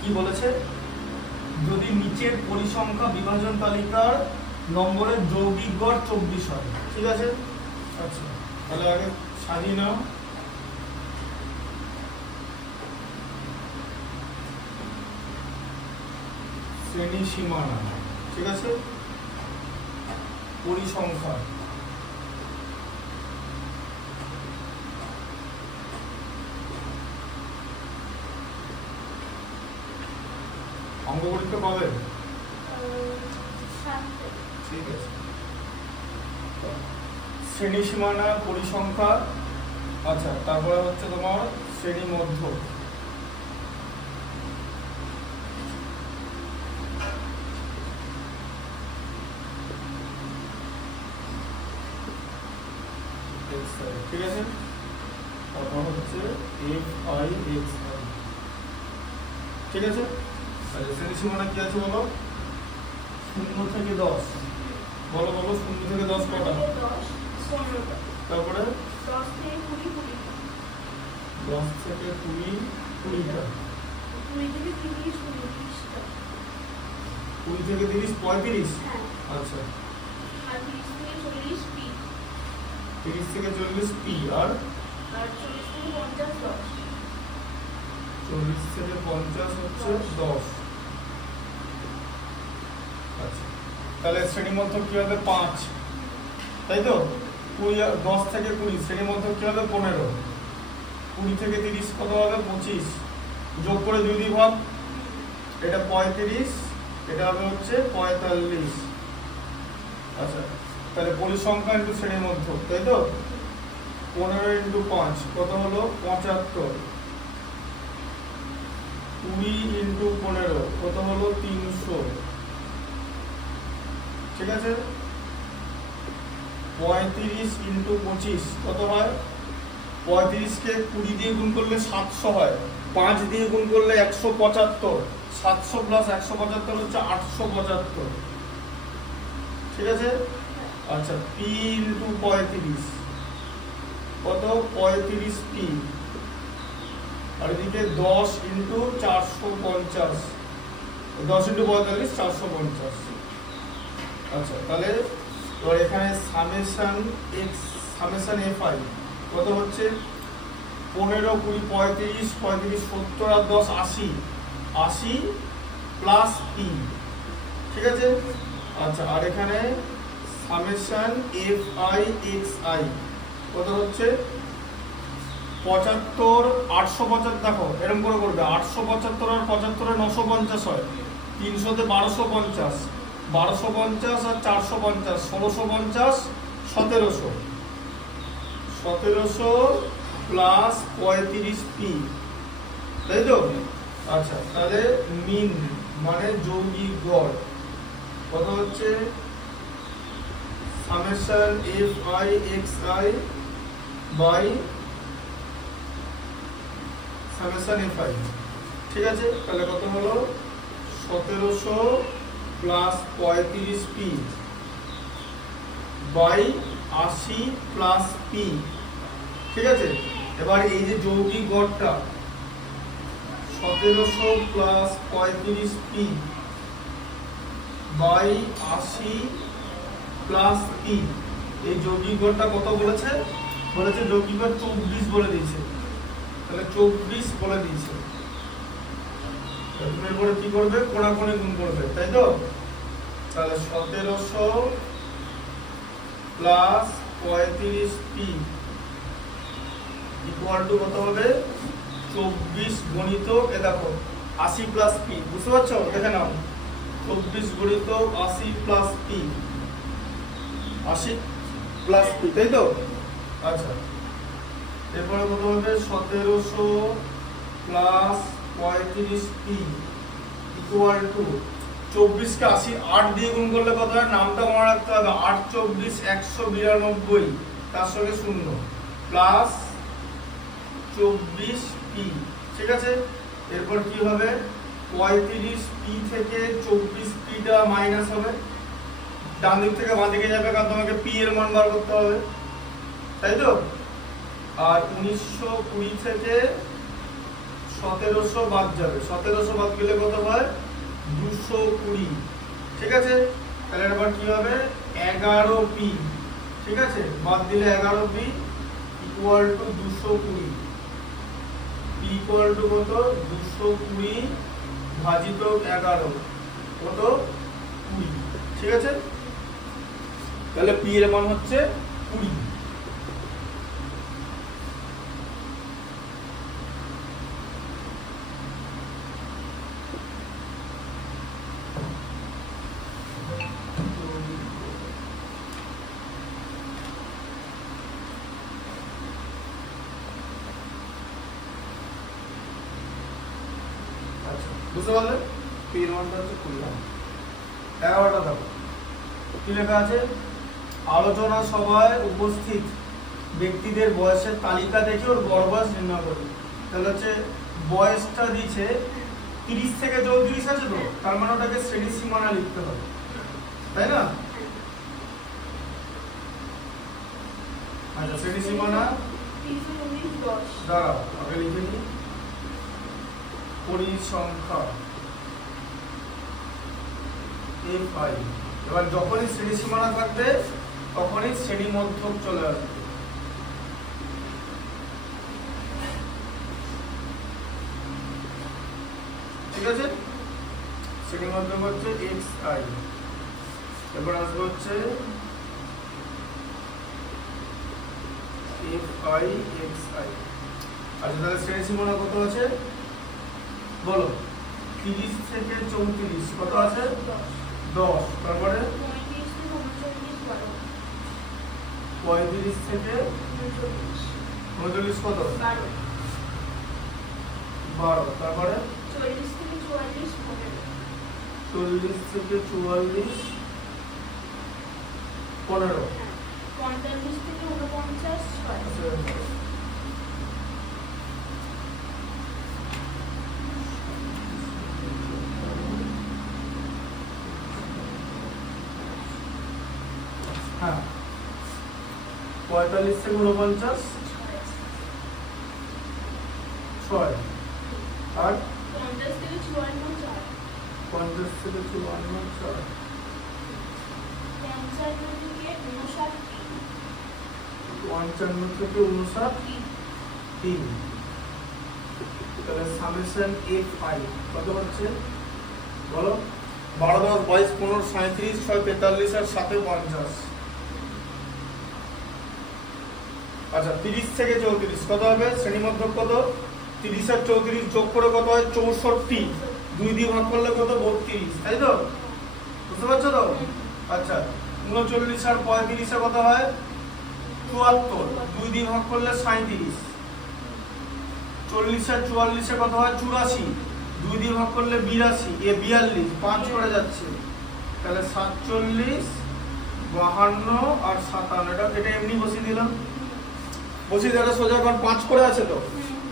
কি বলেছে, যদি নিচের পরিসংখ্যা বিভাজন তালিকার নম্বরের যৌগিক গড় 24 হয়, ঠিক আছে। আচ্ছা, তাহলে আগে সাজিয়ে নাও। শ্রেণী সীমানা, ঠিক আছে, পরিসংখ্যা, অঙ্ক পরীক্ষা কবে? ঠিক আছে। শ্রেণী সীমানা, পরিসংখ্যা, আচ্ছা, তারপরে হচ্ছে তোমার শ্রেণী মধ্য, ঠিক আছে। তারপর হচ্ছে FI XI, ঠিক আছে। আচ্ছা, শ্রেণী সীমানা কি আছে বলো? 0 থেকে 10, বলো বলো, 0 থেকে 10 কটা? তারপরে 10 থেকে 20, 20টা, 20 থেকে 30, 35। আচ্ছা, 30 থেকে 40 পি, আর 40 থেকে 50 হচ্ছে 10। আচ্ছা, তাহলে শ্রেণী মধ্য কি হবে? 5, তাই তো। 10 থেকে 20, শ্রেণী মধ্য কি হবে? 15। 20 থেকে 30 কত হবে? 25। যোগ করে 2 দিয়ে ভাগ, এটা 35, এটা হবে হচ্ছে 45। আচ্ছা, তাহলে পরিসংখ্যা ইন্টু শ্রেণীর মধ্য, তাই তো। 15 ইন্টু 5 কত হলো? 75। 20 ইন্টু 15 কত হলো? 300, ঠিক আছে। 35 ইন্টু 25 কত হয়? 35 কে 20 দিয়ে গুণ করলে 700 হয়, 5 দিয়ে গুণ করলে 175, 700 প্লাস 175 হচ্ছে 875, ঠিক আছে। আচ্ছা, পি ইন্টু 35 কত? 35 পি, আর এদিকে 10 ইন্টু 450, 10 ইন্টু 45 450। আচ্ছা, তাহলে এবার এখানে সামেশন এক্স, সামেশন এফআই কত হচ্ছে? 15, 20, 35, 35, 70 আর 10 80, 80 প্লাস পি, ঠিক আছে। আচ্ছা, আর এখানে সামেশন এফআই এক্সআই কত হচ্ছে? 75, 875, দেখো এরকম করে করবে, 875 আর 75 950 হয়, 300 তে 1250, 1250 আর 450 1650, 1700, 1700 প্লাস 35 পি, তাই তো। আচ্ছা, তাহলে মিন মানে যৌগিক গড় কত হচ্ছে? Summation F I X I by summation F I, ঠিক আছে। তাহলে কত হলো? 1700 plus 35 P by 80 plus P, ঠিক আছে। এবার এই যে যৌগিক গড়টা 1700 plus 35 P by 80 plus P, এই যৌগিক গড়টা কত বলেছে? বলেছে যৌগিক গড় 24 বলে দিয়েছে, তাহলে 24 বলে দিয়েছে। তুমি এরপরে কি করবে? কোণাকুণি গুণ করবে, তাই তো। তাহলে 1700 প্লাস 35 পি ইকুয়াল টু কত হবে? 24 গণিত এ দেখো 80 প্লাস পি, বুঝতে পারছো? দেখে নাও, 24 গণিত 80 প্লাস পি, 80 প্লাস পি, তাই তো। আচ্ছা, এরপরে কত হবে? 1700 প্লাস 35 পি ইকুয়াল টু 24 কে 80 8 দিয়ে গুণ করলে কত হয়? নামটা মনে রাখতে হবে, 8 24 192, তার সঙ্গে 0 প্লাস 24 পি, ঠিক আছে। এরপর কি হবে? 35 পি থেকে 24 পিটা মাইনাস হবে, ডান দিক থেকে বাঁ দিকে যাবে, কারণ তোমাকে পি এর মান বার করতে হবে, তাই তো। আর 1920 থেকে 1700 বাদ যাবে, 1700 বাদ গেলে কত হয় 220। ঠিক আছে, তাহলে এবার কি হবে 11p। ঠিক আছে, বাদ দিলে 11p equal to 220। p equal to কত 220 ভাজিত 11 কত 20। ঠিক আছে, তাহলে p এর মান হচ্ছে 20। বুঝতে পারলে p এর মানটা হচ্ছে 20। 11টা দেখো কি লেখা আছে, আলোচনা সভায় উপস্থিত ব্যক্তিদের বয়সের তালিকা দেখে ওর গড় বয়স নির্ণয় করি। তাহলে হচ্ছে বয়সটা দিচ্ছে 30 থেকে 34 আছে, তো তার মানে ওটাকে শ্রেণী সীমানা লিখতে হবে, তাই না? আচ্ছা, শ্রেণী সীমানা দাঁড়াও আগে লিখে নিই। পরিসংখ্যা fi, এবার যখনই শ্রেণী সীমানা থাকবে তখনই শ্রেণী মধ্যক চলে আসবে। ঠিক আছে, শ্রেণী মধ্যক হচ্ছে xi, এবার আসবে হচ্ছে fi xi। আচ্ছা, তাহলে শ্রেণী সীমানা কত আছে বলো? 30 থেকে 34 কত আছে 10। তারপরে 35 থেকে 39 কত 12। তারপরে 40 থেকে 44 15। 45 থেকে 49 6। হ্যাঁ, 45 থেকে 49 6। আর 50 থেকে 54 4। 50 থেকে 54 4। 55 থেকে 59 55 থেকে 59 3। তাহলে সামেশন fi কত হচ্ছে বলো? 12 10 22 15 37 6 45 আর 7 50। আচ্ছা, 30 থেকে 34 কত হবে শ্রেণী মধ্যক কত? 30 আর 34 যোগ করে কত হয় 64। 2 দিয়ে ভাগ করলে কত 32, তাই তো? বুঝতে পারছো তো? আচ্ছা, 39 আর 35 এ কত হয় 74। 2 দিয়ে ভাগ করলে 37। 40 আর 44 এ কত হয় 84। 2 দিয়ে ভাগ করলে 82 এ 42 5 করে যাচ্ছে, তাহলে 47 52 আর 57। এটা এমনি বসিয়ে দিলাম, বসিয়ে দেওয়াটা সোজা, কারণ 5 করে আছে তো।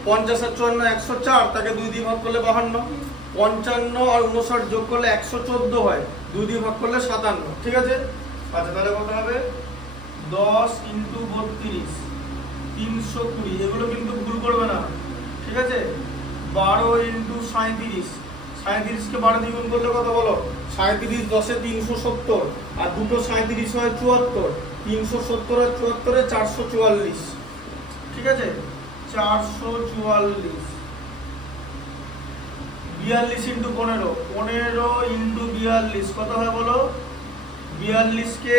50 আর 54 104, তাকে 2 দিয়ে ভাগ করলে 52। 55 আর 59 যোগ করলে 114 হয়, 2 দিয়ে ভাগ করলে 57। ঠিক আছে, আচ্ছা তাহলে কত হবে 10 × 32 320। এগুলো কিন্তু ভুল করবে না, ঠিক আছে? 12 × 37, 37 কে 12 দিয়ে গুণ করলে কত বলো? 37 10 এ 370, আর দুটো 37 হয় 74। 370 আর 74 এ 444। ঠিক আছে, 444। 42 × 15, 15 × 42 কত হয় বলো? 42 কে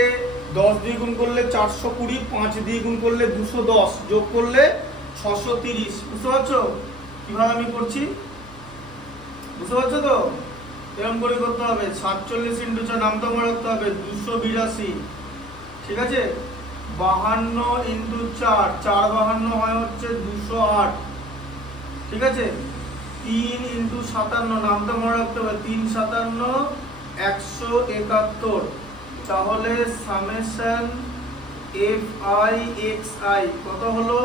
10 দিয়ে গুণ করলে 420, 5 দিয়ে গুণ করলে 210, যোগ করলে 630। বুঝতে পারছো কিভাবে আমি করছি? বুঝতে পারছো তো? এরকম করে করতে হবে। 47 × 4 নামটা মনে রাখতে হবে 282। ঠিক আছে, 52 × 4, 4 52 হয় হচ্ছে 208। ঠিক আছে, 3 × 57 নামটা মনে রাখতে হবে 3 57 171। তাহলে সামেশন fi xi কত হলো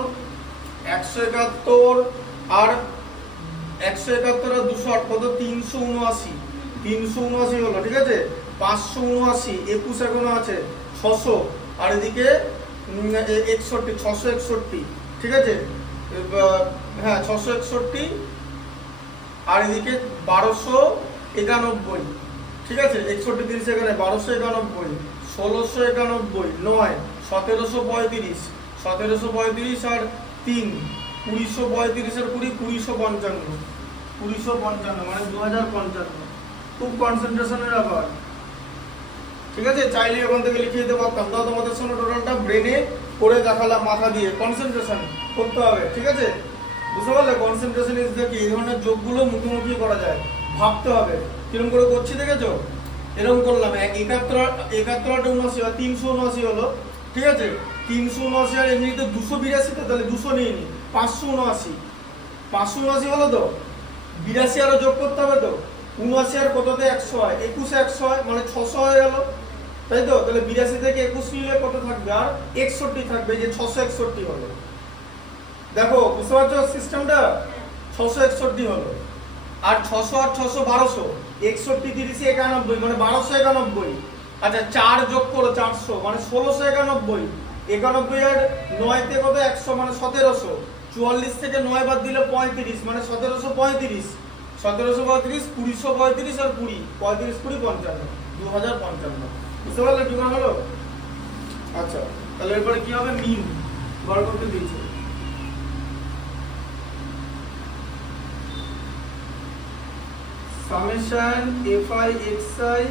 171 আর 171 আর 208 কত 379। 379 হলো, ঠিক আছে? 579 21 এখনো আছে 600, আর এদিকে 61 661। ঠিক আছে, হ্যাঁ 661 আর এদিকে 1291, ঠিক আছে, 61 30 এখানে 1291, 1691, 9 1735, 1735 আর 3 2035 আর 20 2055, 2055 মানে 2055, খুব কনসেন্ট্রেশনের ব্যাপার, ঠিক আছে। চাইলে ওখান থেকে লিখে দিতে পারতাম, তাও তোমাদের সামনে টোটালটা ব্রেনে করে দেখালাম, মাথা দিয়ে কনসেন্ট্রেশন করতে হবে, ঠিক আছে, বুঝতে পারলে। কনসেন্ট্রেশন ইজ দ্য কি। এই ধরনের যোগগুলো মুখোমুখি করা যায়, ভাবতে হবে কিরকম করে করছি, দেখেছো, এরকম করলাম 71 79 হয়, 379 হলো, ঠিক আছে, 379 আর এমনিতে 282, তো তাহলে 200 নিয়ে নি, 579 হলো তো, 82 আরো যোগ করতে হবে তো, 79 আর কততে 100 হয়, 21 100 হয়, মানে 600 হয়ে গেল, তাই তো। তাহলে 82 থেকে 21 নিলে কত থাকবে, আর 61 থাকবে, যে 661 হলো। দেখো বুঝতে পারছো সিস্টেমটা, 661 হলো, আর 600 আর 600 1200, 61 30 91 মানে 1291। আচ্ছা 4 যোগ করো 400 মানে 1691, 91 আর 9 তে কত 100 মানে 1700, 44 থেকে 9 বাদ দিলে 35 মানে 1735, 1735 2035 আর 20 35 20 55 2055, বুঝতে পারলে কি হলো। আচ্ছা তাহলে এরপরে কি হবে, মিন বার করতে দিয়েছে। summation fi xi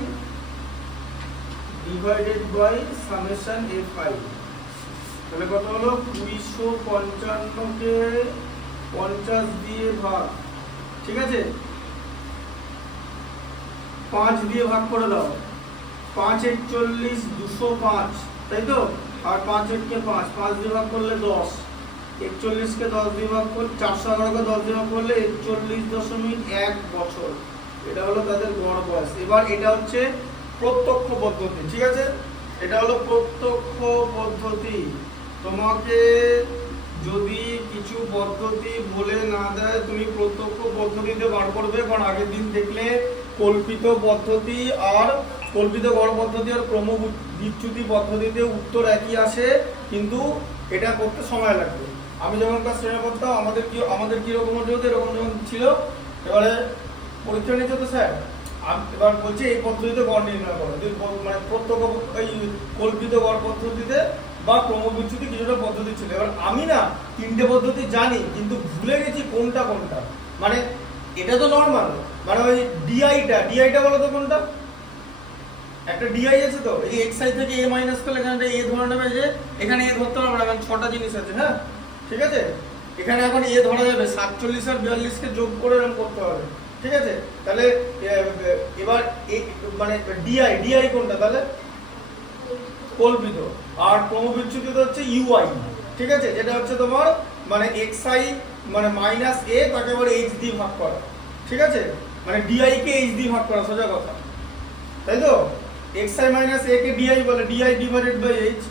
divided by summation fi, তাহলে কত হলো, 255 কে 50 দিয়ে ভাগ, ঠিক আছে, 5 দিয়ে ভাগ করে দাও, 5 41 205, তাই তো, আর 5 1 কে 5, 5 দিয়ে ভাগ করলে 10, 41 কে 10 দিয়ে ভাগ করলে 411 কে 10 দিয়ে ভাগ করলে 41.1 বছর, এটা হলো তাদের গড় বয়স। এবার এটা হচ্ছে প্রত্যক্ষ পদ্ধতি, ঠিক আছে, এটা হলো প্রত্যক্ষ পদ্ধতি। তোমাকে যদি কিছু পদ্ধতি বলে না দেয়, তুমি প্রত্যক্ষ পদ্ধতিতে বার করবে, কারণ আগের দিন দেখলে কল্পিত পদ্ধতি আর কল্পিত গড় পদ্ধতি আর ক্রমবিচ্যুতি পদ্ধতিতে উত্তর একই আসে, কিন্তু এটা করতে সময় লাগবে। আমি যখন ক্লাস 10 পড়তাম, আমাদের কি রকম হতো, এরকম যখন ছিল, এবারে পরীক্ষা নিচ্ছে তো স্যার, এবার বলছে এই পদ্ধতিতে গড় নির্ণয় করো, মানে প্রত্যক্ষ এই কল্পিত গড় পদ্ধতিতে বা ক্রমবিচ্যুতি কিছুটা পদ্ধতি ছিল। এবার আমি না 3টে পদ্ধতি জানি, কিন্তু ভুলে গেছি কোনটা কোনটা, মানে এটা তো নর্মাল, মানে ওই ডিআইটা বলো তো কোনটা, একটা ডিআই আছে তো, এই xi থেকে a মাইনাস করলে এখানে a ধরে নেবে, যে এখানে a ধরতে হবে না, কারণ 6টা জিনিস আছে, হ্যাঁ ঠিক আছে, এখানে এখন a ধরা যাবে, 47 আর 42 কে যোগ করে এরকম করতে হবে, ঠিক আছে। তাহলে এবার মানে ডিআই কোনটা, তাহলে কল্পিত, আর ক্রমবিচ্যুতিতে হচ্ছে ইউআই, ঠিক আছে, যেটা হচ্ছে তোমার মানে xi মানে মাইনাস a তাকে আবার h দিয়ে ভাগ করা, ঠিক আছে, মানে ডিআই কে h দিয়ে ভাগ করা, সোজা কথা, তাই তো। xi মাইনাস a কে ডিআই বলে, ডিআই ডিভাইডেড বাই h।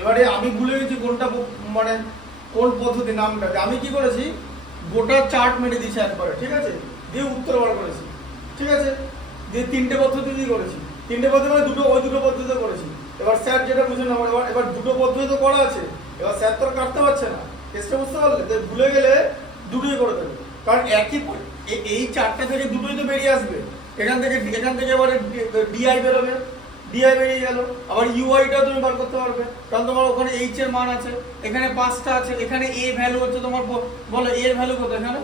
এবারে আমি ভুলে গেছি কোনটা, মানে কোন পদ্ধতি নামটা, আমি কি করেছি, গোটা চার্ট মেরে দিয়েছি একবারে, ঠিক আছে, দিয়ে উত্তর বার করেছি, ঠিক আছে, দিয়ে 3টে পদ্ধতি দিয়ে করেছি, 3টে পদ্ধতি মানে ওই দুটো পদ্ধতিতে করেছি। এবার স্যার যেটা বুঝে না, এবার দুটো পদ্ধতি তো করা আছে, এবার স্যার তো কাটতে পারছে না, কেসটা বুঝতে পারলে, তাই ভুলে গেলে দুটোই করে দেবে, কারণ একই এই 4টে থেকে দুটোই তো বেরিয়ে আসবে, এখান থেকে এবারে ডিআই বেরোবে, ডিআই বেরিয়ে গেল, আবার ইউআইটা তুমি বার করতে পারবে, কারণ তোমার ওখানে এইচ এর মান আছে, এখানে 5টা আছে, এখানে এ ভ্যালু হচ্ছে তোমার, বলো এ এর ভ্যালু কত, এখানে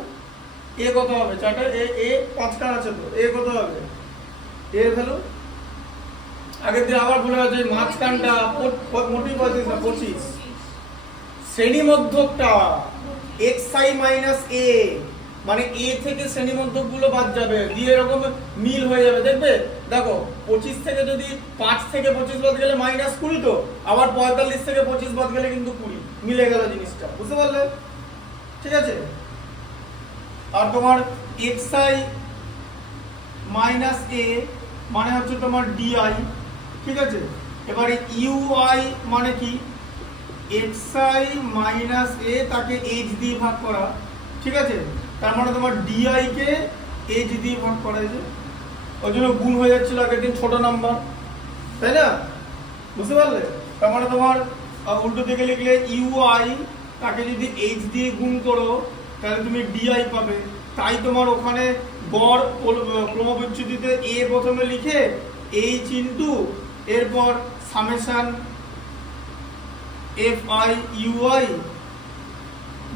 এ কত হবে, 4টা এ 5টা আছে তো, এ কত হবে, এ এর ভ্যালু আগের দিন আবার বলে আছে, মাঝখানটা মোটেই 25, শ্রেণীমধ্যকটা xi মাইনাস a, মানে a থেকে শ্রেণীমধ্যক গুলো বাদ যাবে, দিয়ে এরকম মিল হয়ে যাবে, দেখবে দেখো 25 থেকে যদি 5 থেকে 25 বাদ গেলে মাইনাস 20, তো আবার 45 থেকে 25 বাদ গেলে কিন্তু 20, মিলে গেল জিনিসটা, বুঝতে পারলে, ঠিক আছে। আর তোমার xi মাইনাস a মানে হচ্ছে তোমার ডিআই, ঠিক আছে। এবারে ইউআই মানে কি, xi মাইনাস a তাকে h দিয়ে ভাগ করা, ঠিক আছে, তার মানে তোমার ডিআই কে h দিয়ে ভাগ করা, যে ওই জন্য গুণ হয়ে যাচ্ছিল আগের দিন ছোট নাম্বার, তাই না, বুঝতে পারলে। তার মানে তোমার উল্টো দিকে লিখলে ইউআই তাকে যদি h দিয়ে গুণ করো, তাহলে তুমি ডিআই পাবে, তাই তোমার ওখানে গড় ক্রমবিচ্যুতিতে এ প্রথমে লিখে এইচ ইন্টু এরপর summation F I U I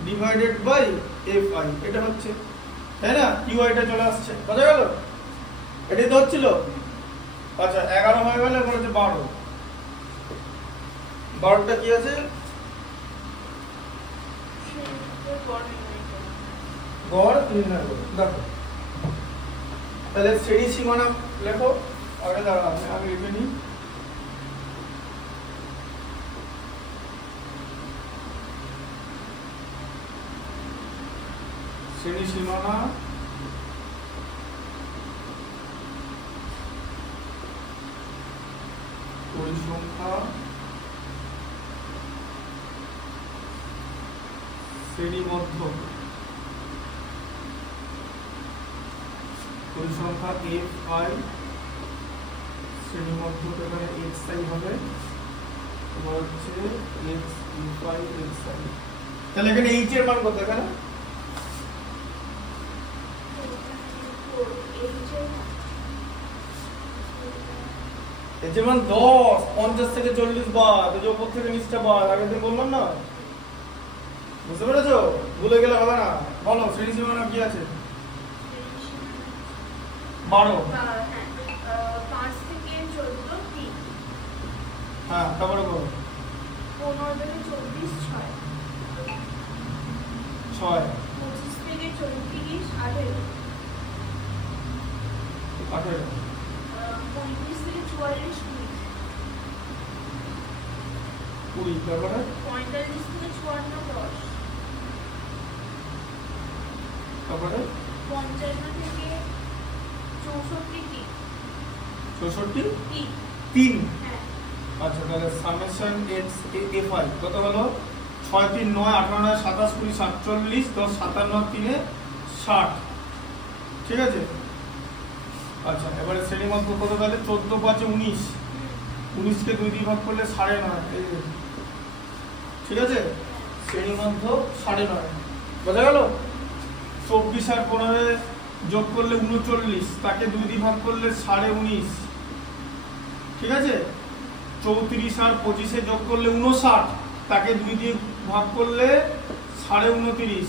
divided by F I, এটা হচ্ছে, তাই না? ইউআইটা চলে আসছে, বোঝা গেল? এটাই তো হচ্ছিল। আচ্ছা 11 হয়ে গেল, এবার হচ্ছে 12। 12টা কি আছে? গড় নির্ণয় করো। দেখো তাহলে শ্রেণী সীমানা লেখো। আগে দাঁড়া, আমি লিখে নিই। শ্রেণী সীমানা পরিসংখ্যা শ্রেণীবদ্ধ পরিসংখ্যা এফ আই শ্রেণীবদ্ধ, এখানে এক্স আই হবে, তোমার হচ্ছে X U I X I. তাহলে এখানে এইচ এর মান কত? এখানে এইচ এর মান 10, 50 থেকে 40 বার, এই যে উপর থেকে নিচটা বার, আগে থেকে বললাম না? বুঝতে পেরেছো? ভুলে গেলে হবে না। বলো শ্রেণী সীমানা কি আছে? 12। পাঁচ থেকে 14 3। হ্যাঁ, তারপরে বলো 15 থেকে 24 6। 6 25 থেকে 34 18। 18 35 থেকে 44 20, তারপরে 45 থেকে 54 10। তারপরে 55 থেকে 64 64 3। 3। হ্যাঁ। আচ্ছা তাহলে সামেশন এক্স এফ আই কত হলো? 6 3 9 18 9 27 20 47 10 57 3 60, ঠিক আছে? আচ্ছা এবারে শ্রেণীবদ্ধ কত? তাহলে 14 5 19, 19 কে 2 দিয়ে ভাগ করলে 9.5, এই যে, ঠিক আছে? শ্রেণীবদ্ধ 9.5, বোঝা গেল? 24 আর 15 যোগ করলে 39, তাকে 2 দিয়ে ভাগ করলে 19.5, ঠিক আছে? 34 আর 25 যোগ করলে 59, তাকে 2 দিয়ে ভাগ করলে 29.5,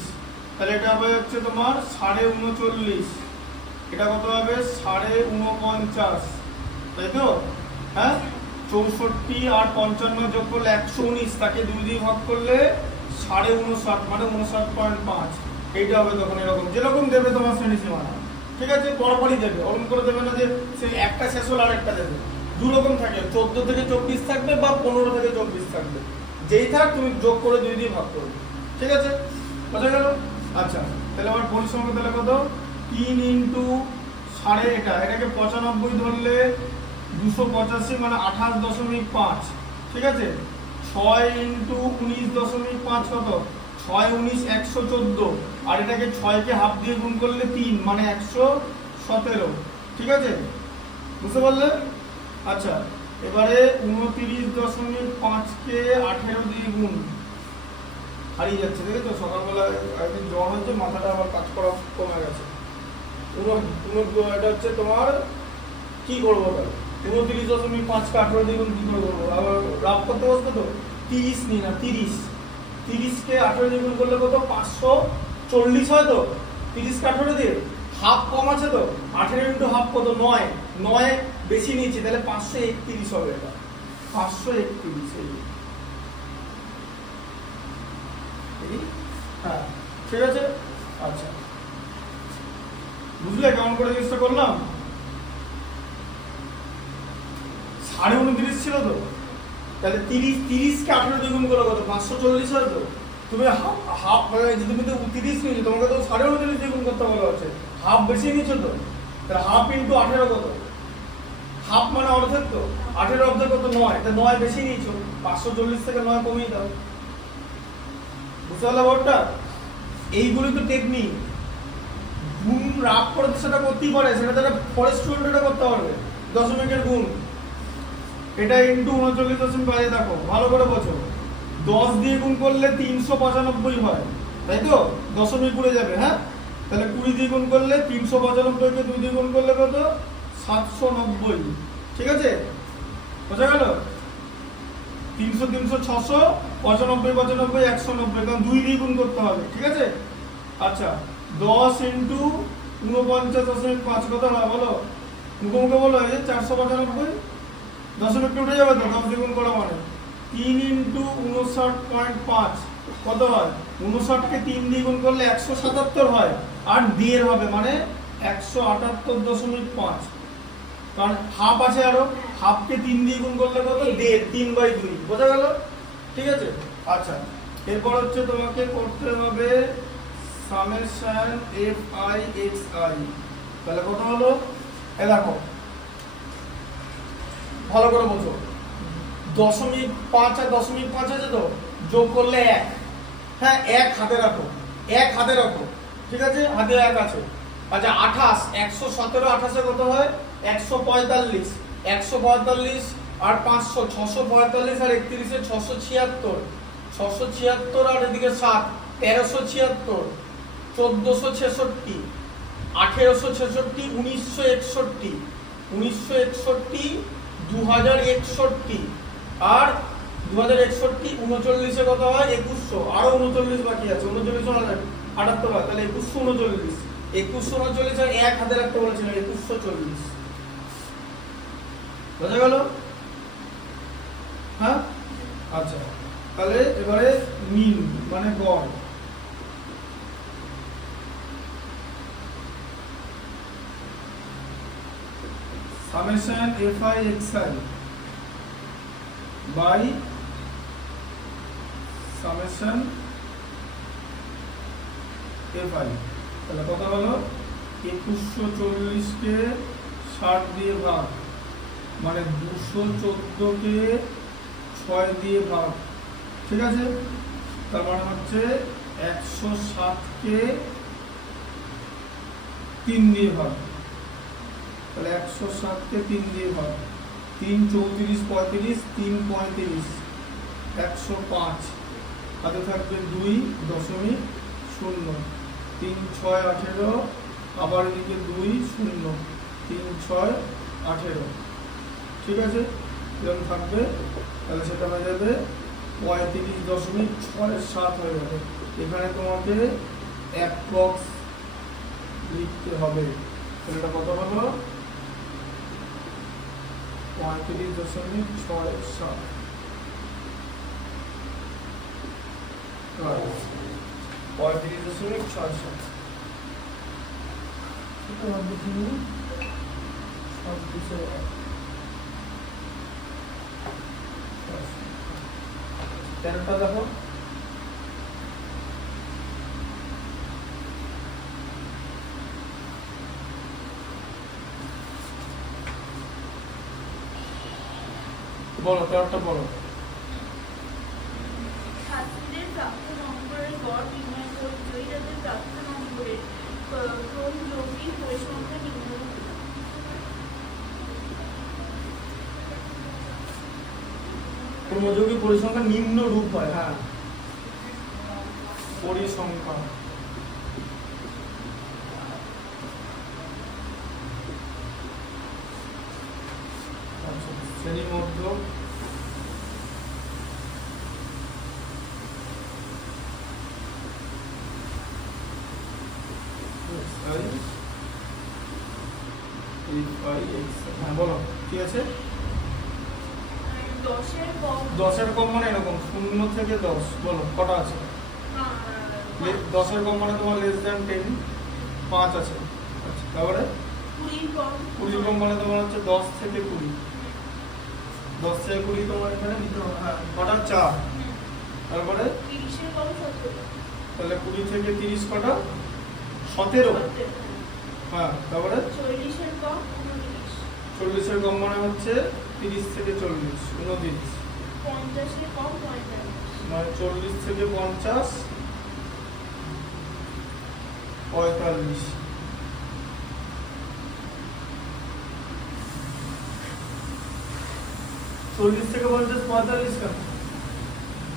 তাহলে এটা হবে হচ্ছে তোমার 39.5, এটা কত হবে? 49.5, তাই তো? হ্যাঁ, 64 আর 55 যোগ করলে 119, তাকে 2 দিয়ে ভাগ করলে 59.5 মানে 59.5, এইটা হবে তখন এরকম, যেরকম দেবে তোমার শ্রেণী সীমানা, ঠিক আছে? পরপরই দেবে, ওরকম করে দেবে না যে সেই একটা শেষ হলো আর একটা দেবে। দু রকম থাকে, 14 থেকে 24 থাকবে বা 15 থেকে 24 থাকবে, যেই থাক তুমি যোগ করে 2 দিয়ে ভাগ করবে, ঠিক আছে? বোঝা গেল? আচ্ছা তাহলে আমার পরিসংখ্যা তাহলে কত? 3 ইন্টু সাড়ে এটাকে 95 ধরলে 285 মানে 28.5, ঠিক আছে? 6 ইন্টু 19.5 কত? 6 19 114, আর এটাকে 6 কে হাফ দিয়ে গুণ করলে 3 মানে 117, ঠিক আছে? বুঝতে পারলে? আচ্ছা এবারে 29.5 কে 18 দিয়ে গুণ, হারিয়ে যাচ্ছে, দেখেছো? সকালবেলা একদিন জ্বর হয়েছে, মাথাটা আবার কাজ করা কমে গেছে। এটা হচ্ছে তোমার কি করবো? 29.5 কে 18 দিয়ে গুণ কি করে করবো? আবার রাফ করতে বসবে তো 30 নি না 30, 30 কে 18 দিয়ে গুণ করলে কত? 540 হয় তো? 30 কে 18 দিয়ে হাফ কম আছে তো, 18 ইন্টু হাফ কত? 9, 9 বেশি নিয়েছি, তাহলে 531 হবে, এটা 531, হ্যাঁ ঠিক আছে? আচ্ছা বুঝলে কেমন করে জিনিসটা করলাম? 29.5 ছিল তো, তাহলে 30 কে 18 দিয়ে গুণ করলে কত? 540 হয় তো? তুমি হাফ তুমি তো 30 নিয়েছো, তোমাকে তো 29.5 দিয়ে গুণ করতে বলা হচ্ছে, হাফ বেশি নিয়েছো তো, তাহলে হাফ ইন্টু 18 কত? হাফ মানে অর্ধেক তো, 18 অর্ধেক কত? 9, তা 9 বেশি নিয়েছো, 540 থেকে 9 কমিয়ে দাও। বুঝতে পারলে ব্যাপারটা? এইগুলো তো টেকনিক, গুণ রাফ করে সেটা করতেই পারে, সেটা তাহলে ফরেস্ট স্টুডেন্ট এটা করতে পারবে, দশমিকের গুণ, এটা ইন্টু 39.5, দেখো ভালো করে বোঝো, 10 দিয়ে গুণ করলে 395 হয়, তাই তো? দশমিক উড়ে যাবে, হ্যাঁ? তাহলে 20 দিয়ে গুণ করলে 395 কে 2 দিয়ে গুণ করলে কত 790। ঠিক আছে, বোঝা গেল? 300 300 600 95 95 190, কারণ 2 দিয়ে গুণ করতে হবে। ঠিক আছে, আচ্ছা 10 ইন্টু 49.5 কত হয় বলো, মুখোমুখি বলো, এই 495, দশমিকটা উঠে যাবে তো 10 দিয়ে গুণ করা মানে। 3 ইন্টু 59.5 কত হয়, 59 কে 3 দিয়ে গুণ করলে 177 হয়, আর দেড় হবে মানে 178.5, কারণ হাফ আছে, আরো হাফকে 3 দিয়ে গুণ করলে কত দেড়, 3/2। বোঝা গেল? ঠিক আছে, আচ্ছা এরপর হচ্ছে তোমাকে করতে হবে সামেশন fi xi। তাহলে কত হলো, এ দেখো ভালো করে বোঝো, 0.5 আর 0.5 আছে তো, যোগ করলে 1। হ্যাঁ 1 হাতে রাখো, 1 হাতে রাখো, ঠিক আছে, হাতে 1 আছে। আচ্ছা 28, 117 28 কত হয় 145, 145 আর 500 645, আর 31 এ 676, 676 আর এদিকে 7 1376, 1466, 1866, 1961, 1961, 2061, আর 2061 39 এ কত হয় 2100, আরো 39 বাকি আছে, 39 78 হয়, তাহলে 2139, 2139 আর 1 হাতে রাখতে বলেছিল 2140। বোঝা গেল? হ্যাঁ, আচ্ছা তাহলে এবারে মিন মানে গড়। Summation fi xi by summation fi, তাহলে কত হলো 2140 কে 60 দিয়ে ভাগ, মানে 214 কে 6 দিয়ে ভাগ। ঠিক আছে, তার মানে হচ্ছে 107 কে 3 দিয়ে ভাগ, তাহলে 107 কে 3 দিয়ে ভাগ, 3 34 35, 3 35, 105, হাতে থাকবে 2.0, 3 6 18, আবার এদিকে 2 0, 3 6 18। ঠিক আছে, এরকম থাকবে, তাহলে সেটা হয়ে যাবে 35.67 হয়ে যাবে। এখানে তোমাকে অ্যাপ্রক্স লিখতে হবে, তাহলে এটা কত হলো 35.67, 35.67। তেরোটা দেখো, বলো তেরোটা বলো। ছাত্রীদের প্রাপ্ত নম্বরের গড় নির্ণয় করে জয়ীদের প্রাপ্ত নম্বরের ক্রম যৌগিক পরিসংখ্যা নির্ণয়। ক্রমযৌগিক পরিসংখ্যা নিম্ন রূপ হয়। হ্যাঁ, পরিসংখ্যা শ্রেণী মধ্যক হ্যাঁ বলো ঠিক আছে। 10-এর কম মানে এরকম 0 থেকে 10, বলো কটা আছে? 10-এর কম মানে তোমার লেস দ্যান 10, 5 আছে। আচ্ছা তারপরে 20 কম মানে তোমার হচ্ছে 10 থেকে 20, 10 থেকে 20 তোমার এখানে নিতে হবে। হ্যাঁ কটা 4, তারপরে 30-এর কম 17, তাহলে 20 থেকে 30 কটা 17। হ্যাঁ তারপরে 40-এর কম 29, 40-এর কম মানে হচ্ছে 30 থেকে 40, 29। 50-এর কম 45, মানে 40 থেকে 50, 45। চল্লিশ থেকে 50 45 কেন?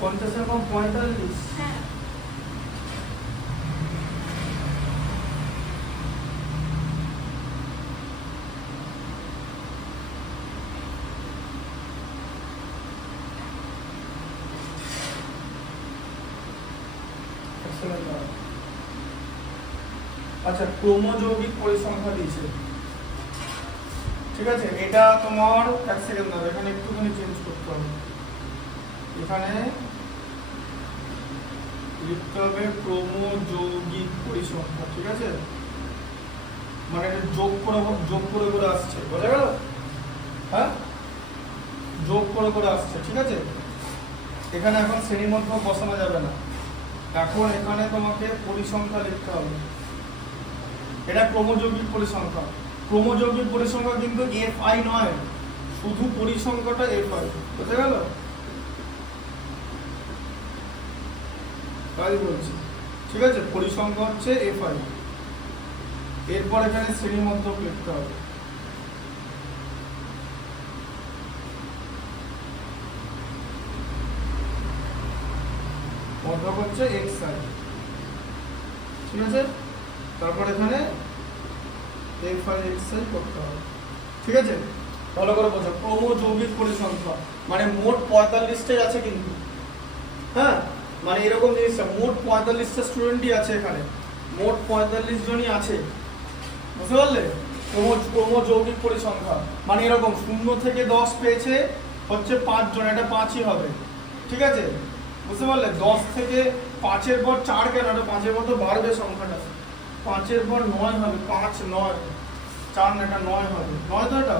50-এর কম 45। হ্যাঁ আচ্ছা, ক্রোমোযৌগিক পরিসংখ্যা দিয়েছে, ঠিক আছে। এটা তোমার এক সেকেন্ড দাও, এখানে একটুখানি চেঞ্জ করতে হবে। এখানে লিখতে হবে ক্রোমোযৌগিক পরিসংখ্যা, ঠিক আছে। মানে এটা যোগ করে করে আসছে, বোঝা গেল? হ্যাঁ, যোগ করে করে আসছে, ঠিক আছে। এখানে এখন শ্রেণীর মধ্যে বসানো যাবে না, এখন এখানে তোমাকে পরিসংখ্যা লিখতে হবে। এটা ক্রোমোযৌগিক পরিসংখ্যা। ক্রোমোযৌগিক পরিসংখ্যা কিন্তু FI নয়, শুধু পরিসংখ্যাটা FI, বুঝা গেল? তাই বলছি, ঠিক আছে। পরিসংখ্যা হচ্ছে FI। এরপর এখানে শ্রেণীর মধ্যে লিখতে হবে। মধ্যক হচ্ছে XI, ঠিক আছে। তারপর এখানে FI XI করতে হবে, ঠিক আছে। ভালো করে বোঝো, ক্রোমোযৌগিক পরিসংখ্যা মানে মোট 45টাই আছে কিন্তু, হ্যাঁ, মানে এরকম জিনিসটা মোট 45টা স্টুডেন্টই আছে এখানে, মোট 45 জনই আছে, বুঝতে পারলে? ক্রোমোযৌগিক পরিসংখ্যা মানে এরকম 0 থেকে 10 পেয়েছে হচ্ছে 5 জন, এটা 5ই হবে, ঠিক আছে, বুঝতে পারলে? 10 থেকে 5-এর পর 4 কেন, এটা 5-এর পর তো বাড়বে সংখ্যাটা, 5-এর পর 9 হবে, 5 9 4 না, এটা 9 হবে, 9 তো এটা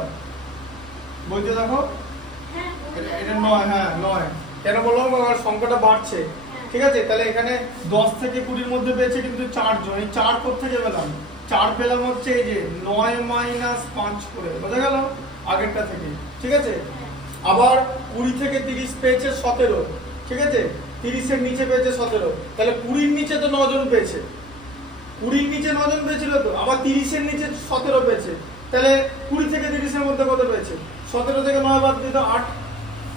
বলতে দেখো, এটা 9, হ্যাঁ 9। কেন বললাম? সংখ্যাটা বাড়ছে, ঠিক আছে। তাহলে এখানে 10 থেকে 20-এর মধ্যে পেয়েছে কিন্তু 4 জন, এই 4 কোত্থেকে পেলাম? 4 পেলাম হচ্ছে এই যে 9 - 5 করে, বোঝা গেল আগেরটা থেকে, ঠিক আছে। আবার 20 থেকে 30 পেয়েছে 17, ঠিক আছে। 30-এর নিচে পেয়েছে 17, তাহলে 20-র নিচে তো 9 জন পেয়েছে, 20-র নিচে 9 জন পেয়েছিল তো, আবার 30-এর নিচে 17 পেয়েছে, তাহলে 20 থেকে 30-এর মধ্যে কত পেয়েছে? 17 থেকে 9 বাদ দিতে 8,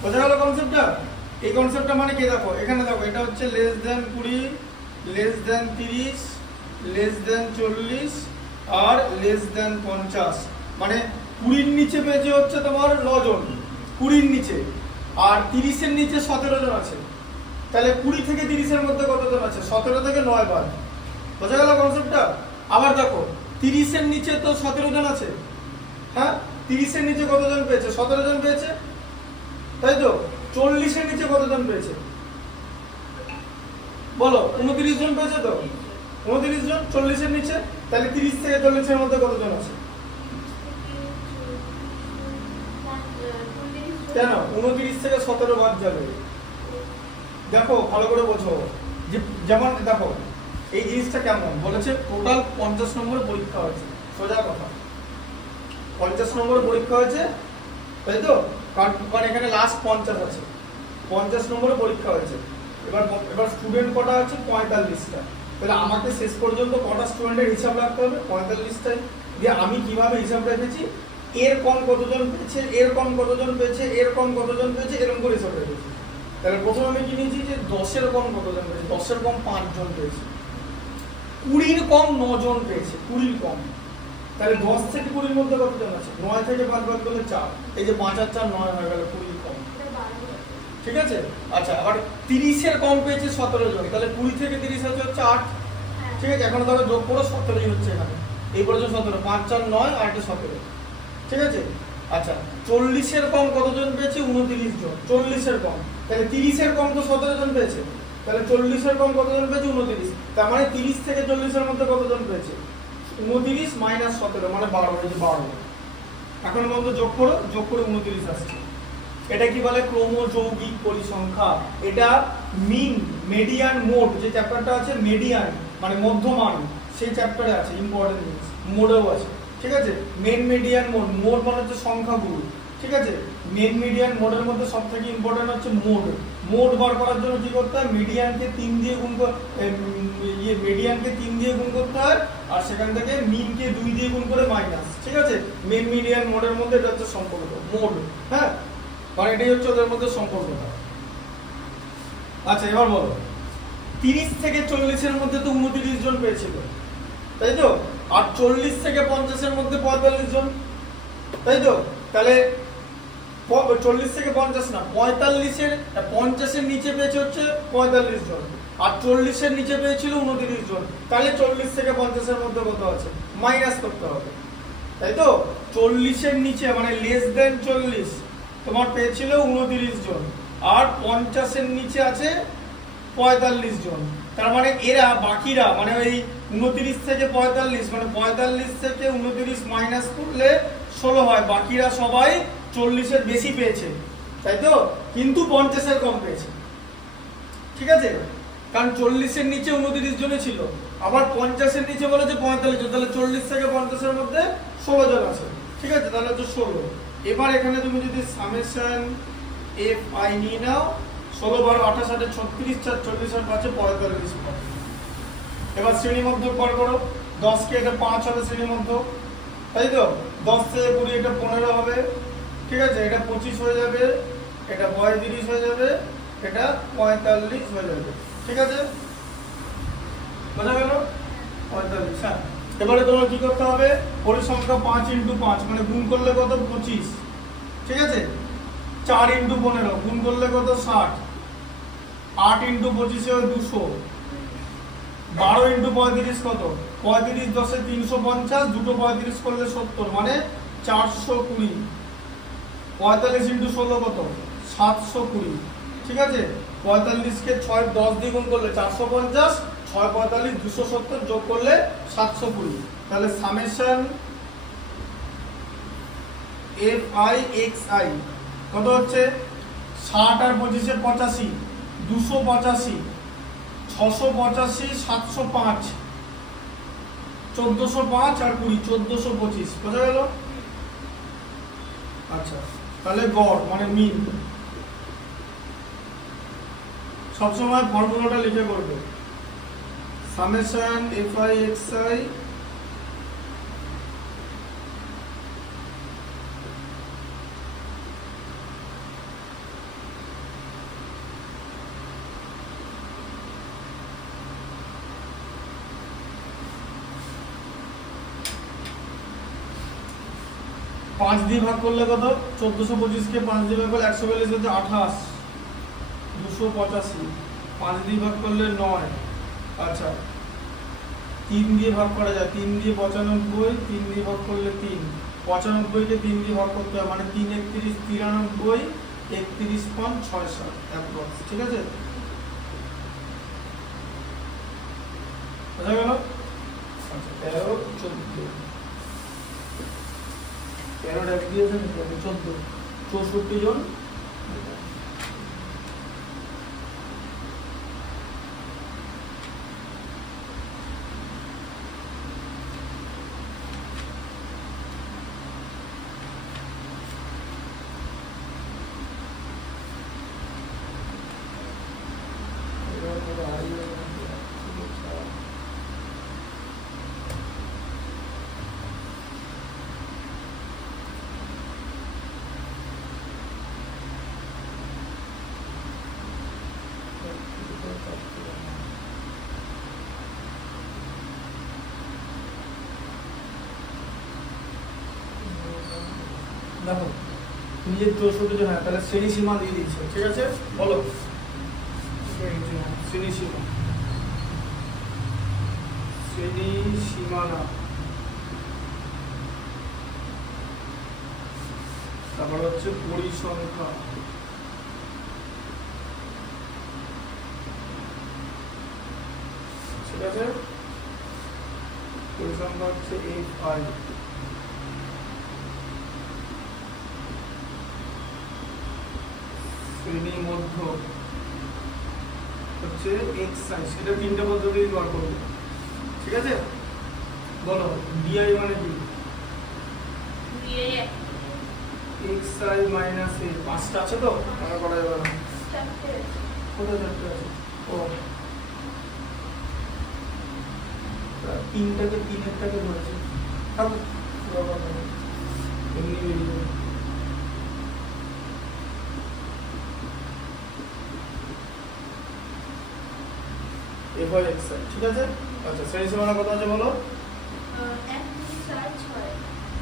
বোঝা গেল কনসেপ্টটা? এই কনসেপ্টটা মানে কি, দেখো এখানে দেখো, এটা হচ্ছে less than 20, less than 30, less than 40 আর লেস দেন 50, মানে 20-র নিচে পেয়েছে হচ্ছে তোমার 9 জন, 20-র নিচে, আর 30-এর নিচে 17 জন আছে, তাহলে 20 থেকে 30-এর মধ্যে কতজন আছে? 17 থেকে 9 বাদ, বোঝা গেল কনসেপ্টটা? আবার দেখো 30-এর নিচে তো 17 জন আছে, হ্যাঁ, 30-এর নিচে কতজন পেয়েছে? 17 জন পেয়েছে, তাই তো। 40-এর নিচে কতজন পেয়েছে বলো? 29 জন পেয়েছে তো, 29 জন 40-এর নিচে, তাহলে 30 থেকে 40-এর মধ্যে কতজন আছে? কেন 29 থেকে 17 বাদ যাবে? দেখো ভালো করে বোঝো, যে যেমন দেখো এই জিনিসটা কেমন বলেছে, টোটাল 50 নম্বরের পরীক্ষা হয়েছে, সোজা কথা 50 নম্বরের পরীক্ষা হয়েছে, তাই তো। কারণ এখানে লাস্ট 50 আছে, 50 নম্বরের পরীক্ষা হয়েছে। এবার স্টুডেন্ট কটা আছে? 45টা। তাহলে আমাকে শেষ পর্যন্ত কটা স্টুডেন্টের হিসাব রাখতে হবে? 45টাই। দিয়ে আমি কিভাবে হিসাব রেখেছি? এর কম কতজন পেয়েছে, এর কম কতজন পেয়েছে, এর কম কতজন পেয়েছে, এরকম করে হিসাব রেখেছি। তাহলে প্রথমে আমি কি নিয়েছি যে 10-এর কম কতজন পেয়েছে? 10-এর কম 5 জন পেয়েছে। 20-র কম 9 জন পেয়েছে, 20-র কম। তাহলে 10 থেকে 20-র মধ্যে কতজন আছে? 9 থেকে 5 বাদ করলে 4, এই যে 5 আর 4 9 হয়ে গেল, 20-র কম, ঠিক আছে। আচ্ছা, আবার 30-এর কম পেয়েছে 17 জন, তাহলে 20 থেকে 30 হচ্ছে 8, ঠিক আছে। এখন ধরো যোগ করো 17ই হচ্ছে এখানে, এই পর্যন্ত 17, 5 4 9 আর 8 17, ঠিক আছে। আচ্ছা, 40-এর কম কতজন পেয়েছে? 29 জন, 40-এর কম, তাহলে 30-এর কম তো 17 জন পেয়েছে, তাহলে 40-এর কম কতজন পেয়েছে? 29, তার মানে 30 থেকে 40-এর মধ্যে কতজন পেয়েছে? 29 - 17 মানে 12, এই যে 12। এখন বলতো যোগ করো, যোগ করে 29 আসছে। এটা কি বলে? ক্রোমোযৌগিক পরিসংখ্যা। এটা মিন, মেডিয়ান, মোড, যে চ্যাপ্টারটা আছে মেডিয়ান মানে মধ্যমান, সেই চ্যাপ্টারে আছে, ইম্পর্টেন্ট জিনিস, মোডেও আছে, ঠিক আছে। Main, median, mode. মোড মানে হচ্ছে সংখ্যাগুলো, ঠিক আছে। মেন, মিডিয়ান, মোডের মধ্যে সবথেকে ইম্পর্টেন্ট হচ্ছে মোড। মোড বার করার জন্য কি করতে হয়? মিডিয়ানকে 3 দিয়ে গুণ মিডিয়ানকে 3 দিয়ে গুণ করতে হয়, আর সেখান থেকে মিনকে 2 দিয়ে গুণ করে মাইনাস, ঠিক আছে। মেন, মিডিয়ান, মোডের মধ্যে এটা হচ্ছে সম্পর্ক, মোড, হ্যাঁ, মানে এটাই হচ্ছে ওদের মধ্যে সম্পর্কটা। আচ্ছা, এবার বলো 30 থেকে 40-এর মধ্যে তো 29 জন পেয়েছিল, তাই তো। আর 40 থেকে 50-এর মধ্যে 45 জন, তাই তো। তাহলে 40 থেকে 50 না, 45-এর 50-এর নিচে পেয়েছে হচ্ছে 45 জন, আর 40-এর নিচে পেয়েছিল 29 জন। তাহলে 40 থেকে 50-এর মধ্যে কত আছে মাইনাস করতে হবে, তাই তো? 40-এর নিচে মানে লেস দেন 40 তোমার পেয়েছিল 29 জন, আর 50-এর নিচে আছে 45 জন। তার মানে এরা বাকিরা মানে ওই 29 থেকে 45 মানে 45 থেকে 29 মাইনাস করলে 16 হয়, বাকিরা সবাই 40-এর বেশি পেয়েছে, তাই তো? কিন্তু 50-এর কম পেয়েছে, ঠিক আছে? কারণ 40-এর নিচে 29 জনে ছিল, আবার 50-এর নিচে বলেছে 45 জন, তাহলে 40 থেকে 50-এর মধ্যে 16 জন আছে, ঠিক আছে? তাহলে হচ্ছে 16। এবার এখানে তুমি যদি সামেশন এফ আই নিয়ে নাও, 16 12 28 8 36 4 40 আর 5 45 পাবে। এবার শ্রেণী মধ্যক বার করো, 10 কে এটা 5 হবে শ্রেণী মধ্যক, তাই তো? 10 থেকে 20 এটা 15 হবে, ঠিক আছে? এটা 25 হয়ে যাবে, এটা 35 হয়ে যাবে, এটা 45 হয়ে যাবে, ঠিক আছে? বোঝা গেল? 45। হ্যাঁ, এবারে তোমার কি করতে হবে? পরিসংখ্যা 5 × 5 মানে গুণ করলে কত 25, ঠিক আছে? 4 × 15 গুণ করলে কত 60, 8 × 25 হয় 200, 12 × 35 কত 35 10 এ 350, দুটো 35 করলে 70 মানে 420, 45 × 16 কত 720, ঠিক আছে? 45 কে 6 10 দিয়ে গুণ করলে 450, 6 45 270 যোগ করলে 720। তাহলে summation F I X I কত হচ্ছে 60 আর 25 এ 85, 285, 685, 705, 1405 আর 20 1425। বোঝা গেল? আচ্ছা, তাহলে গড় মানে মিন সবসময় ফর্মুলাটা লিখে করবে, summation F I X I পাঁচ দিয়ে ভাগ করলে কত 1425 কে 5 দিয়ে ভাগ করলে 142 হচ্ছে 28, 285, 5 দিয়ে ভাগ করলে 9। আচ্ছা, 3 দিয়ে ভাগ করা যায়, 3 দিয়ে 95, 3 দিয়ে ভাগ করলে 3, 95 কে 3 দিয়ে ভাগ করতে হয় মানে 3 31 93, 31.67 অ্যাপ্রক্স, ঠিক আছে? বোঝা গেল? আচ্ছা, 13 14 13 ডাক দিয়েছেন 14 64 জন। দেখো নিজের 64 জন, হ্যাঁ তাহলে শ্রেণী সীমা দিয়ে দিচ্ছে, ঠিক আছে? বলো শ্রেণী সীমা, শ্রেণী সীমানা, তারপর হচ্ছে পরিসংখ্যা, ঠিক আছে? পরিসংখ্যা হচ্ছে এফ আই, শ্রেণী মধ্য হচ্ছে এক্স আই, সেটা তিনটা পদ্ধতি বার করবে, ঠিক আছে? বলো ডিআই মানে কি? এক্স আই মাইনাস এ, 5টা আছে তো মনে করা যাবে না, কোথায় 4টা আছে? ও 3টাকে 3-এরটাকে ধরেছে, এমনি বেরিয়ে যাবে। এফ আই এক্স আই, ঠিক আছে? আচ্ছা, শ্রেণী সীমানা কত আছে বলো? 1 থেকে 4 6,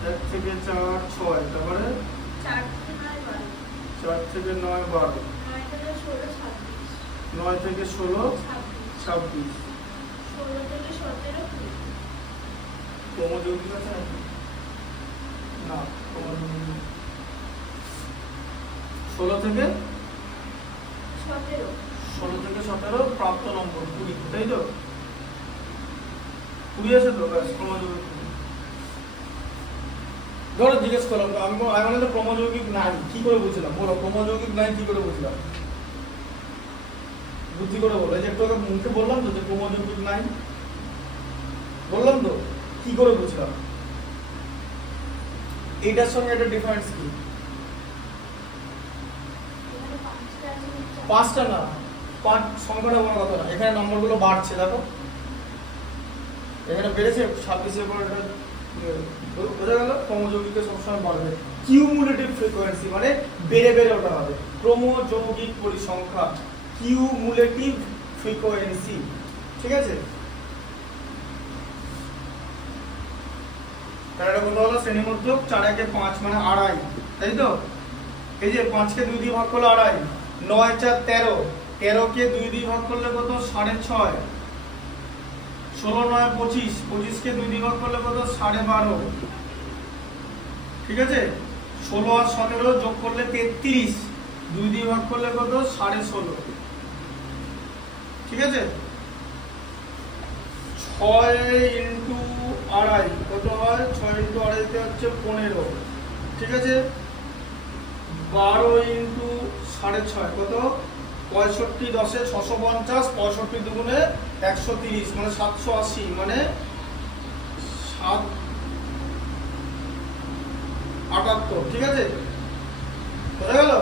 1 থেকে 4 6, তারপরে 4 থেকে 9 12, 4 থেকে 9 12, 9 থেকে 16 26, 9 থেকে 16 26, 26। 16 থেকে 17 20, ক্রমযৌগিক আছে নাকি? না, ক্রমযৌগিক নেই। 16 থেকে 17 প্রাপ্ত নম্বর 20, তাই তো? 20 আছে তো, ব্যাস ক্রমযৌগিক। ধরো জিজ্ঞেস করলাম আমি মানে তো ক্রমযৌগিক নাই, কি করে বুঝলাম বলো? ক্রমযৌগিক নাই কি করে বুঝলাম? বুদ্ধি করে বলো। এই যে একটু আগে মুখে বললাম তো যে ক্রমযৌগিক নাই, বললাম তো, কি করে বুঝলাম? এইটার সঙ্গে একটা ডিফারেন্স কি? 5টা না, 5 সংখ্যাটা বড় কথা না, এখানে নম্বরগুলো বাড়ছে, দেখো এখানে বেড়েছে 26 এর পর এটা বোঝা গেল। ক্রমযৌগিকে সবসময় বাড়বে, কিউমুলেটিভ ফ্রিকোয়েন্সি মানে বেড়ে বেড়ে ওটা হবে। ক্রমযৌগিক পরিসংখ্যা, কিউমুলেটিভ ফ্রিকোয়েন্সি, ঠিক আছে? তাহলে এটা কত হলো? শ্রেণীমধ্যক 4 একে 5 মানে আড়াই, তাই তো? এই যে 5 কে 2 দিয়ে ভাগ করলে আড়াই, 9 4 13, 13 কে 2 দিয়ে ভাগ করলে কত? 6.5, 16 9 25, 25 কে 2 দিয়ে ভাগ করলে কত? 12.5, ঠিক আছে? 16 আর 17 যোগ করলে 33, 2 দিয়ে ভাগ করলে কত? 16.5, ঠিক আছে? 6 ইন্টু আড়াই কত হয়? 6 ইন্টু আড়াইতে হচ্ছে 15, ঠিক আছে? 12 ইন্টু 6.5 কত? 65, 10 650, 65 দুগুণে 130 মানে 780, মানে 778, ঠিক আছে? বোঝা গেল?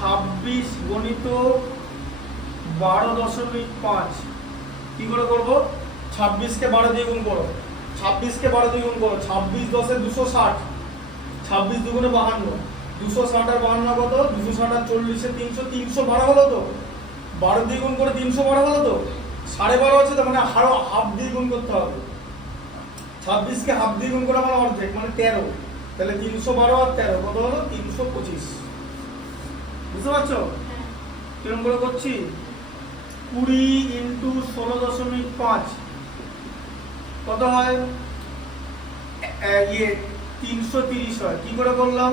26 গণিত 12.5 কি করে করবো? 26 কে 12 দিয়ে গুণ করো, 26 কে 12 দিয়ে গুণ করো, 26 10 এ 260, 26 দুগুণে 52, 260 আর 52 কত? 260 আর 40 এ 300, 312 হলো তো? 12 দিয়ে গুণ করে 312 হলো তো? 12.5 আছে তো, মানে আরো হাফ দিয়ে গুণ করতে হবে। 26 কে হাফ দিয়ে গুণ করে আমার অর্ধেক মানে 13, তাহলে 312 আর 13 কত হলো? 325, বুঝতে পারছো কিরকম করে করছি? 20 ইন্টু 16.5 কত হয়? 330 হয়। কি করে করলাম?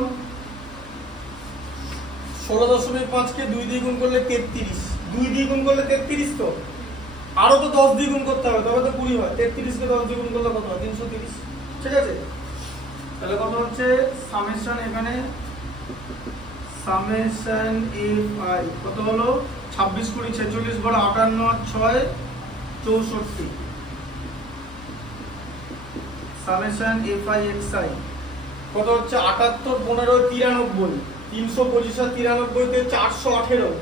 16.5 কে 2 দিয়ে গুণ করলে 33, 2 দিয়ে গুণ করলে 33 তো, আরো তো 10 দিয়ে গুণ করতে হবে তবে তো 20 হয়। 33 কে 10 দিয়ে গুণ করলে কত হয়? 330, ঠিক আছে? তাহলে কত হচ্ছে? সামেশন, এখানে সামেশন এফ আই কত হলো? 26 20 46 বড় 58 আর 6 64, summation F I X I কত হচ্ছে? 78 15 93, 325 আর 93 তে 418,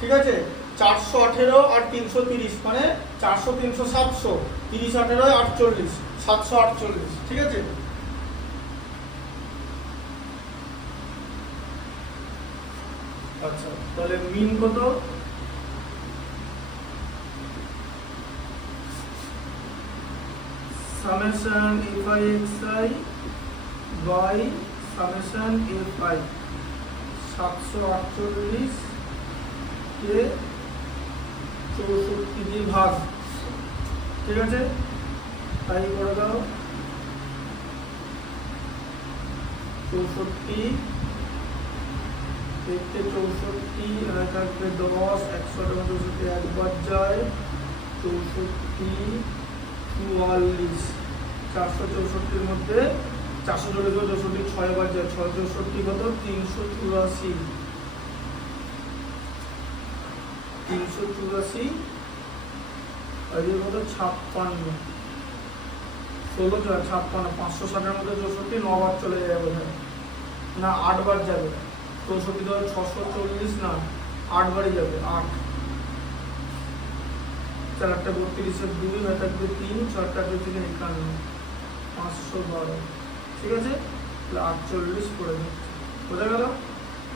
ঠিক আছে? 418 আর 330 মানে 400 300 700, 30 18 48, 748, ঠিক আছে? আচ্ছা, তাহলে মিন কত? Summation F I X I by summation F I 748 কে 64 দিয়ে ভাগ, ঠিক আছে? তাই করে দাও। 64 দেখতে 64 এখানে থাকবে 10, 164 একবার যায় 64 44, 464 মধ্যে 464 6 বার যায়, 664 কত? 384, 384 আর এই কত? 56, 16 56, 560 এর মধ্যে 64 9 বার চলে যাবে বোধহয়, না 8 বার যাবে। 64 ধর 640 না 8 বারই যাবে, 8 4 8 32 এর 2 হয়ে থাকবে 3, 4 4 থেকে 51, 512, ঠিক আছে? তাহলে 48 পড়ে যাচ্ছে, বোঝা গেল?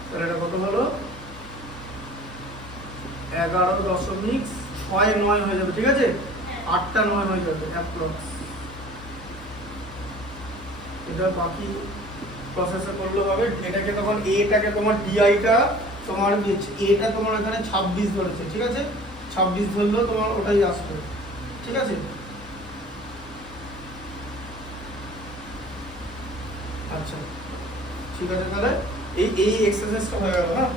তাহলে এটা কত হলো? 11.69 হয়ে যাবে, ঠিক আছে? 8টা 9 হয়ে যাবে অ্যাপ্রক্স। এটা বাকি প্রসেসে করলে হবে। এটাকে তখন এটাকে তোমার ডিআইটা তোমার এটা তোমার এখানে 26 ধরেছে, ঠিক আছে, 26 ধরলেও তোমার ওটাই আসবে, ঠিক আছে। আচ্ছা ঠিক আছে, তাহলে এই এক্সারসাইজটা হয়ে গেল, হ্যাঁ।